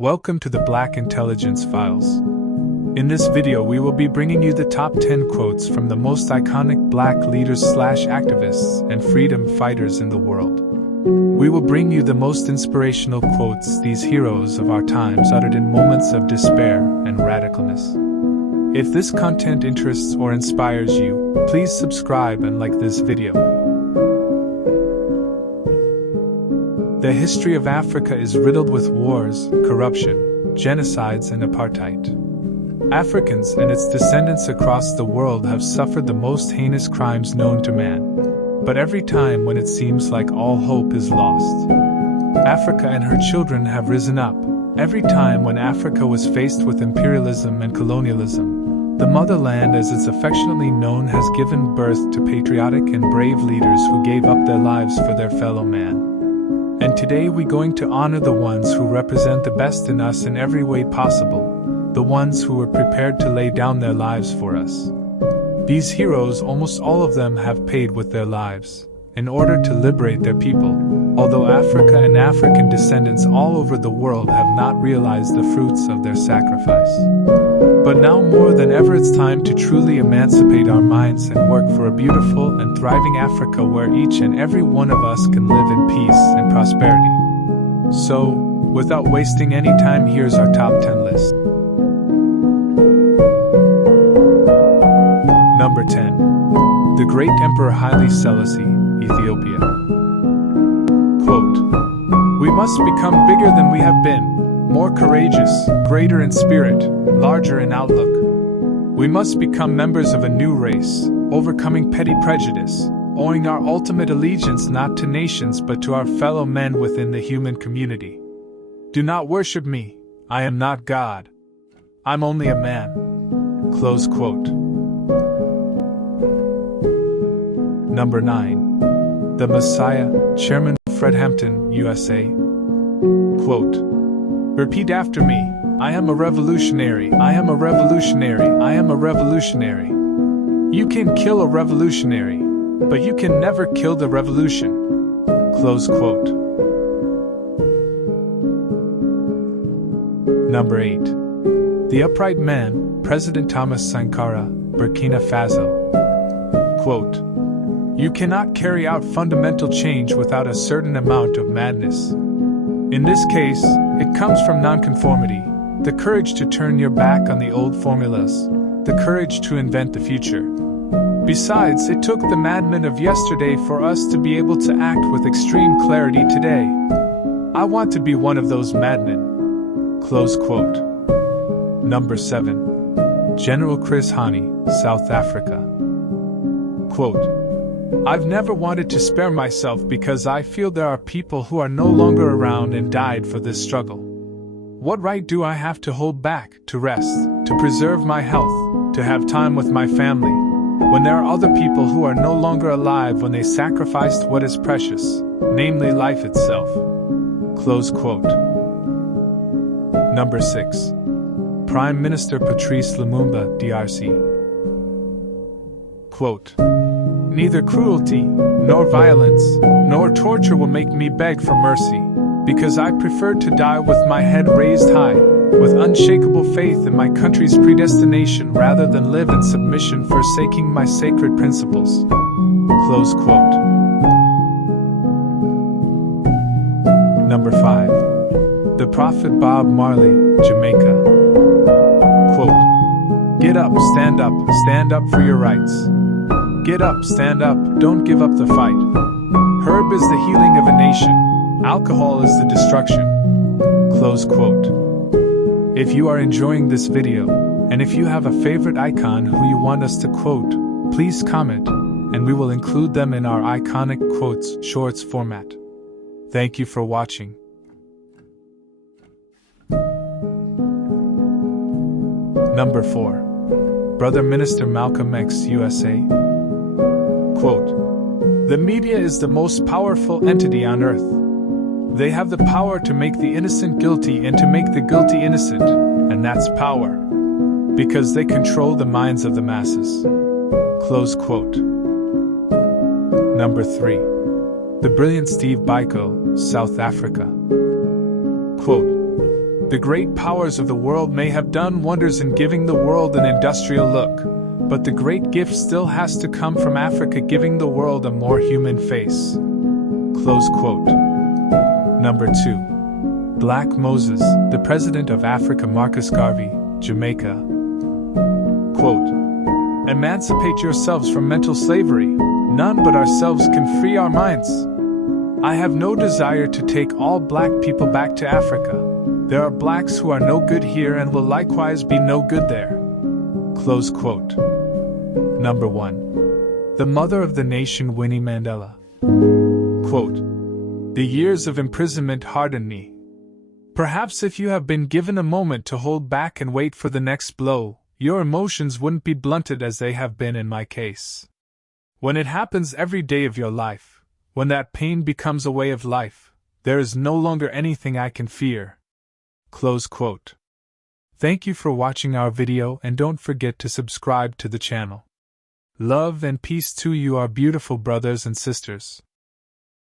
Welcome to the Black Intelligence Files. In this video we will be bringing you the top 10 quotes from the most iconic black leaders/activists and freedom fighters in the world. We will bring you the most inspirational quotes these heroes of our times uttered in moments of despair and radicalness. If this content interests or inspires you, please subscribe and like this video. The history of Africa is riddled with wars, corruption, genocides, and apartheid. Africans and its descendants across the world have suffered the most heinous crimes known to man. But every time when it seems like all hope is lost, Africa and her children have risen up. Every time when Africa was faced with imperialism and colonialism, the motherland, as it's affectionately known, has given birth to patriotic and brave leaders who gave up their lives for their fellow man. And today we're going to honor the ones who represent the best in us in every way possible, the ones who were prepared to lay down their lives for us. These heroes, almost all of them, have paid with their lives in order to liberate their people, although Africa and African descendants all over the world have not realized the fruits of their sacrifice. But now more than ever it's time to truly emancipate our minds and work for a beautiful and thriving Africa where each and every one of us can live in peace and prosperity. So, without wasting any time, here's our top 10 list. Number 10. The Great Emperor Haile Selassie, Ethiopia. Quote, "We must become bigger than we have been, more courageous, greater in spirit, larger in outlook. We must become members of a new race, overcoming petty prejudice, owing our ultimate allegiance not to nations but to our fellow men within the human community. Do not worship me, I am not God. I'm only a man." Close quote. Number 9. The Messiah, Chairman Fred Hampton, USA. Quote, "Repeat after me, I am a revolutionary, I am a revolutionary, I am a revolutionary. You can kill a revolutionary, but you can never kill the revolution." Close quote. Number 8. The Upright Man, President Thomas Sankara, Burkina Faso. Quote, "You cannot carry out fundamental change without a certain amount of madness. In this case, it comes from nonconformity, the courage to turn your back on the old formulas, the courage to invent the future. Besides, it took the madmen of yesterday for us to be able to act with extreme clarity today. I want to be one of those madmen." Close quote. Number 7. General Chris Hani, South Africa. Quote, "I've never wanted to spare myself because I feel there are people who are no longer around and died for this struggle. What right do I have to hold back, to rest, to preserve my health, to have time with my family, when there are other people who are no longer alive when they sacrificed what is precious, namely life itself?" Close quote. Number 6. Prime Minister Patrice Lumumba, DRC. Quote, "Neither cruelty, nor violence, nor torture will make me beg for mercy, because I prefer to die with my head raised high, with unshakable faith in my country's predestination rather than live in submission forsaking my sacred principles." Close quote. Number 5. The Prophet Bob Marley, Jamaica. Quote, "Get up, stand up for your rights. Get up, stand up, don't give up the fight. Herb is the healing of a nation, alcohol is the destruction." Close quote. If you are enjoying this video, and if you have a favorite icon who you want us to quote, please comment, and we will include them in our iconic quotes shorts format. Thank you for watching. Number 4. Brother Minister Malcolm X, USA. Quote, "The media is the most powerful entity on earth. They have the power to make the innocent guilty and to make the guilty innocent, and that's power, because they control the minds of the masses." Close quote. Number 3. The brilliant Steve Biko, South Africa. Quote, The great powers of the world may have done wonders in giving the world an industrial look, but the great gift still has to come from Africa, giving the world a more human face. Close quote. Number 2. Black Moses, the president of Africa, Marcus Garvey, Jamaica. Quote, "Emancipate yourselves from mental slavery. None but ourselves can free our minds. I have no desire to take all black people back to Africa. There are blacks who are no good here and will likewise be no good there." Close quote. Number 1. The mother of the nation, Winnie Mandela. Quote, "The years of imprisonment hardened me. Perhaps if you have been given a moment to hold back and wait for the next blow, your emotions wouldn't be blunted as they have been in my case. When it happens every day of your life, when that pain becomes a way of life, there is no longer anything I can fear." Close quote. Thank you for watching our video, and don't forget to subscribe to the channel. Love and peace to you, our beautiful brothers and sisters.